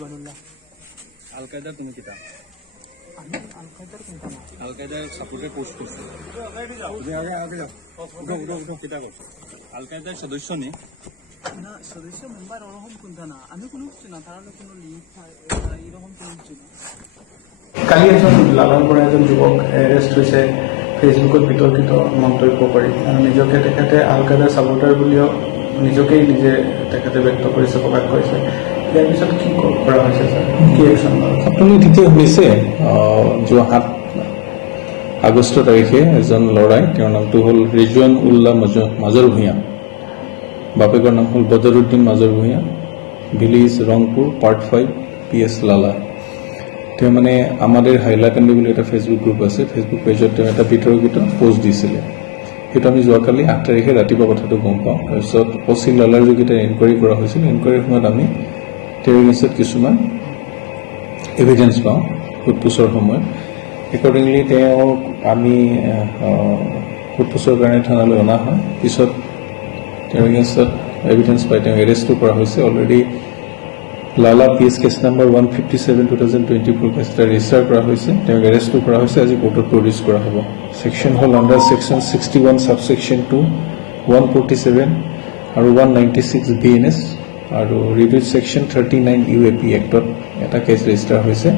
রিজওয়ানুল্লাহ আল কায়দার তুমি কিতা আমি আল কায়দার কোনটা না? আল কায়দার সাপোর্টে পোস্ট করছ। তুমি আগে আগে যাও। উঠো উঠো উঠো কিতা করছ আল কায়দার সদস্য নি। না সদস্য মেম্বার ওরকম কোনটা না? আমি কোনো কিছু না তারা কোনো লিঙ্ক এরকম কোনো কিছু না। কালি এজন এজন যুৱক এৰেষ্ট হৈছে ফেচবুকত বিতৰ্কিত মন্তব্য কৰি আৰু নিজকে তেখেতে আল কায়দাৰ ছাপৰ্টাৰ বুলিও নিজকেই নিজে তেখেতে ব্যক্ত কৰিছে প্ৰকাশ কৰিছে ইয়াৰ পিছত কি ক- কৰা হৈছে ছাৰ কি আগষ্ট তাৰিখে এজন ল'ৰাই, তেওঁৰ নামটো হ'ল ৰিজৱান উল্লাহ মজ- মাজৰ ভূঞা বাপেকৰ নাম হ'ল Badruddin Majar Bhuyan village, Rangpur, part five, P S Lala. তেওঁ মানে আমাদের হাইলাকান্দি বুলি এটা ফেচবুক গ্ৰুপ আছে। ফেচবুক পেজত তেওঁ এটা বিতৰ্কিত পোষ্ট দিছিলে। সেইটো আমি যোৱাকালি আঠ তাৰিখে ৰাতিপুৱা কথাটো গম পাওঁ। তাৰপিছত অ চি লালাৰ যোগেদি এনকুৱাৰী কৰা হৈছিল। এনকুৱাৰীৰ সময়ত আমি এগেইনষ্টত কিছুমান এভিডেঞ্চ পাওঁ সোধ পোছৰ সময়ত। একৰ্ডিংলি তেওঁক আমি সোধ পোছৰ কাৰণে থানালৈ অনা হয়। পিছত তেওঁৰ এগেইনষ্টত এভিডেঞ্চ পাই তেওঁ এৰেষ্টো কৰা হৈছে। Already Lala P S case number one fifty seven two thousand twenty four case এটা ৰেজিষ্টাৰ কৰা হৈছে। তেওঁক এৰেষ্টো কৰা হৈছে। আজি কোৰ্টত প্ৰডিউচ কৰা হ'ব। ছেকশ্যন হ'ল under section sixty one sub section two one forty seven আৰু one ninety six B N S আৰু reviewed section thirty nine U A P এক্টত এটা কেছ ৰেজিষ্টাৰ হৈছে।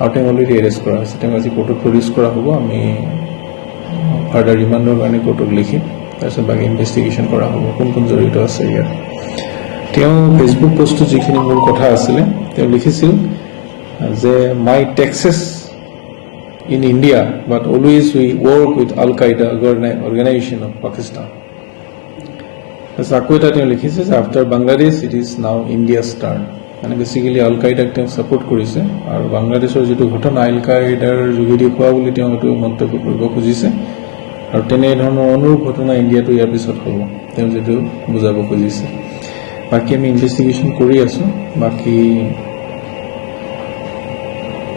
আৰু তেওঁ অলৰেডি এৰেষ্ট কৰা হৈছে। তেওঁক আজি কোৰ্টত প্ৰডিউচ কৰা হ'ব। আমি ফাৰ্ডাৰ ৰিমাণ্ডৰ কাৰণে কোৰ্টক লিখিম। তাৰপিছত বাকী ইনভেষ্টিগেশ্যন কৰা হ'ব। কোন কোন জড়িত আছে ইয়াত। তেওঁ ফেচবুক পোষ্টত যিখিনি মূল কথা আছিলে তেওঁ লিখিছিল যে my taxes in India but always we work with al Qaeda organisation of Pakistan এটা তেওঁ লিখিছে যে after Bangladesh it is now India's turn মানে বেচিকেলি আল কাইদাক তেওঁ ছাপোৰ্ট কৰিছে আৰু বাংলাদেশৰ যিটো ঘটনা আল কাইদাৰ যোগেদি হোৱা বুলি তেওঁ এইটো মন্তব্য কৰিব খুজিছে। আৰু তেনেধৰণৰ অনুৰূপ ঘটনা ইণ্ডিয়াতো ইয়াৰ পিছত হ'ব তেওঁ যিটো বুজাব খুজিছে। বাকী আমি ইনভেষ্টিগেশ্যন কৰি আছোঁ বাকী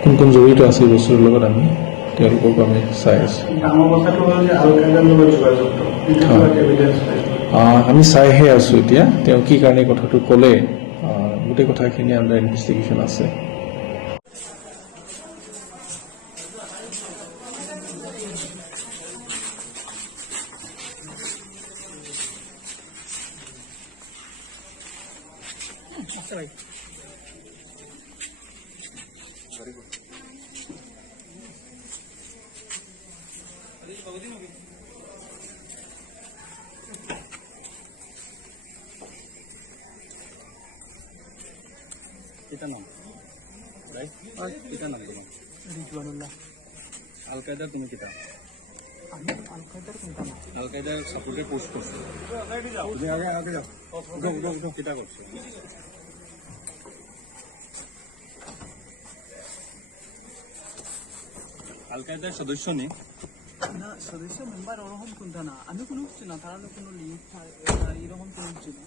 কোন কোন জড়িত আছে এই বস্তুৰ লগত আমি তেওঁলোকক আমি চাই আছোঁ। আমি চাইহে আছোঁ এতিয়া। তেওঁ কি কাৰণে কথাটো ক'লে গোটেই কথাখিনি আণ্ডাৰ ইনভেষ্টিগেশ্যন আছে। নাম। রাইট নাম তোমার। রিজওয়ানুল্লাহ। আল কায়দার তুমি কিতা? আমি আল কায়দার সাপোর্টে পোস্ট করছ। তুমি আগে আগে যাও। কিতা করছ? আল কায়দার সদস্য নি? না সদস্য মেম্বার ওরকম কোনটা না? আমি কোনো কিছু না তারা কোনো লিঙ্ক এরকম কোনো কিছু না।